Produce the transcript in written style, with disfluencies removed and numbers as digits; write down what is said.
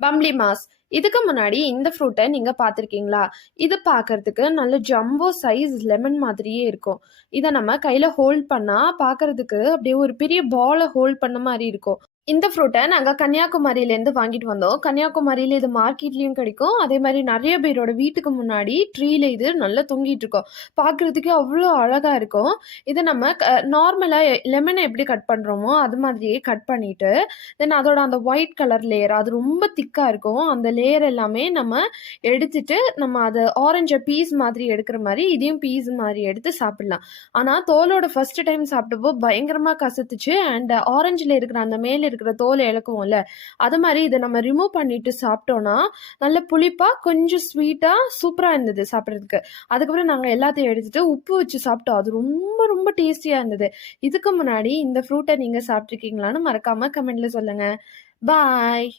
பம்ப்ளி mass. இதுக்கு முன்னாடி இந்த ஃப்ரூட்ட நீங்க பார்த்துருக்கீங்களா? இது பார்க்கறதுக்கு நல்ல ஜம்போ சைஸ் லெமன் மாதிரியே இருக்கும். இத நம்ம கையில ஹோல்ட் பண்ணா பார்க்கறதுக்கு அப்படியே ஒரு பெரிய பால ஹோல்ட் பண்ண மாரி இருக்கும். இந்த ஃப்ரூட்ட நாங்க கன்னியாகுமரியிலேருந்து வாங்கிட்டு வந்தோம். கன்னியாகுமரியில இது மார்க்கெட்லயும் கிடைக்கும். அதே மாரி நெறைய பேரோட வீட்டுக்கு முன்னாடி ட்ரீல இது நல்லா தொங்கிட்டு இருக்கும். பார்க்கறதுக்கே அவ்ளோ அழகா இருக்கும். இத நம்ம நார்மலா லெமன எப்படி கட் பண்றோமோ, அது மாதிரியே கட் பண்ணிட்டு, தென் அதோட அந்த ஒயிட் கலர் லேயர் அது ரொம்ப திக்கா இருக்கும். அந்த லேயர் எல்லாமே நம்ம எடுத்துட்டு, நம்ம அத ஆரஞ்ச பீஸ் மாதிரி எடுக்கிற மாரி, இதையும் பீஸ் மாரி எடுத்து சாப்பிடலாம். ஆனா தோலோட ஃபர்ஸ்ட் டைம் சாப்பிட்டப்போ பயங்கரமா கசத்துச்சு. அண்ட் ஆரஞ்சுல இருக்கிற அந்த மேல இருக்கிற தோல இளக்குவோம்ல, அது மாரி இத நம்ம ரிமூவ் பண்ணிட்டு சாப்பிட்டோம்னா, நல்ல புளிப்பா, கொஞ்சம் ஸ்வீட்டா சூப்பரா இருந்தது சாப்பிடுறதுக்கு. அதுக்கப்புறம் நாங்க எல்லாத்தையும் எடுத்துட்டு உப்பு வச்சு சாப்பிட்டோம். அது ரொம்ப ரொம்ப டேஸ்டியா இருந்தது. இதுக்கு முன்னாடி இந்த ஃப்ரூட்ட நீங்க சாப்பிட்டுருக்கீங்களான்னு மறக்காம கமெண்ட்ல சொல்லுங்க. பாய்.